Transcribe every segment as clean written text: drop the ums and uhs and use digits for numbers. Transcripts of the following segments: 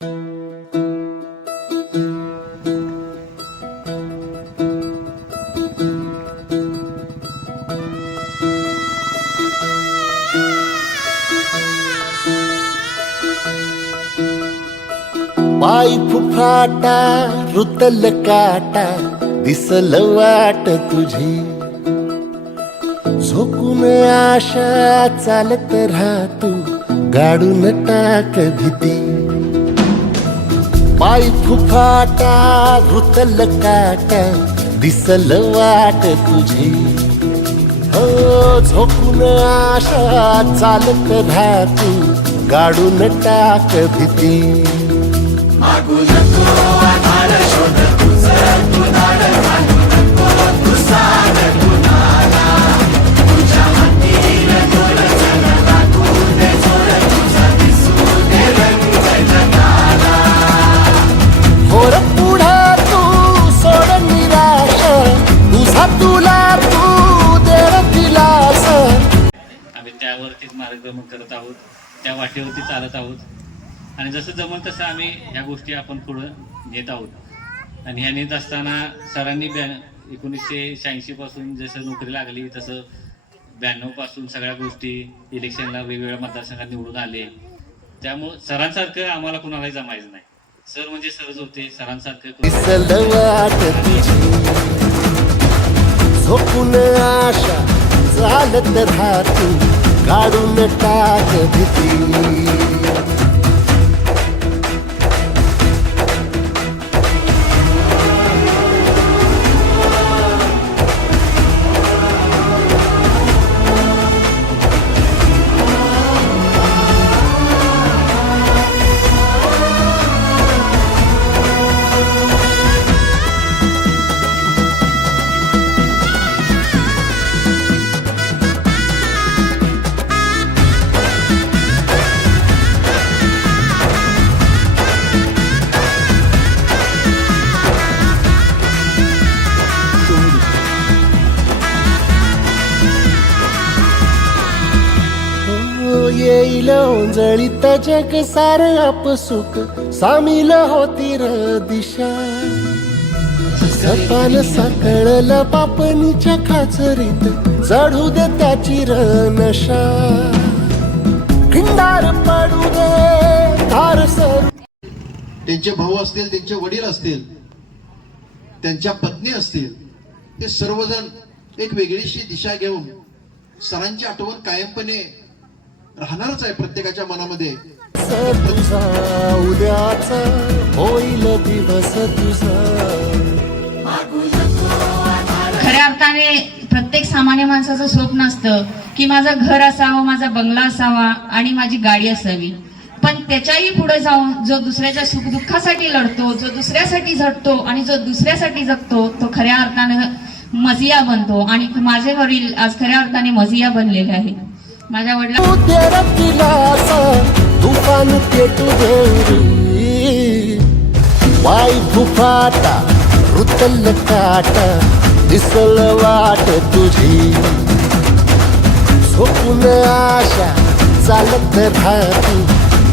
पाय फुफाटा रुतल काटा दिसल वाट तुझी, झोकून आशा चालत राहतू गाडून टाक भीती. पाय फुफाटा रुतल काटा दिसल वाट तुझी, हो झोकून आशा चालत राहतू गाडून टाक भीती. मागू नको आधार शोध तुझं तू धाड घालू नको तू साध कुणाला, तुझ्या हातीन जोर चल लागू दे जोर तुझा दिसू दे रंग जगाला. होर पुढे तू सोड निराश, तुझा तुला तू देर दिलास. आम्ही त्यावरतीच मार्गक्रमण करत आहोत, त्या वाटेवरती चालत आहोत आणि जसं जमल तसं आम्ही ह्या गोष्टी आपण पुढं नेत आहोत. आणि ह्या नेत असताना सरांनी 1986 पासून जसं नोकरी लागली तसं 92 पासून सगळ्या गोष्टी इलेक्शनला वेगवेगळ्या मतदारसंघात निवडून आले. त्यामुळं सरांसारखं आम्हाला कुणालाही जमायचं नाही. सर म्हणजे सरच होते, सरांसारखं झोपून आशा चालत राहतू काढून टाक भीती. येईल ओंजळीत जग सार आपसुक सामील होती र दिशा. सपान साकळल पापणीच्या खाचरीत चढू दे त्याची र नशा. खिंडार पडू दे धार सर. त्यांचे भाऊ असतील, त्यांचे वडील असतील, त्यांच्या पत्नी असतील, ते सर्वजण एक वेगळीशी दिशा घेऊन सरांची आठवण कायमपणे राहणारच आहे प्रत्येकाच्या मनामध्ये. तुझा उद्याचा होईल दिवस तुझा. खऱ्या अर्थाने प्रत्येक सामान्य माणसाचं स्वप्न असतं की माझं घर असावं, माझा बंगला असावा आणि माझी गाडी असावी. पण त्याच्याही पुढे जाऊन जो दुसऱ्याच्या सुखदुःखासाठी लढतो, जो दुसऱ्यासाठी झटतो आणि जो दुसऱ्यासाठी जगतो, तो खऱ्या अर्थानं मजिया बनतो. आणि माझे वडील आज खऱ्या अर्थाने मजिया बनलेले आहे. माझ्या वडिलांना तुफान पेटू दे. पाय फुफाटा रुतल काटा दिसल वाट तुझी, झोपून आशा चालत राहतू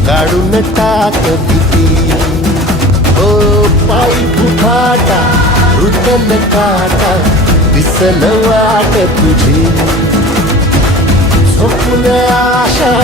काढून टाक भीती. ओ पाय फुफाटा रुतल काटा दिसल वाट तुझी, झोपून आशा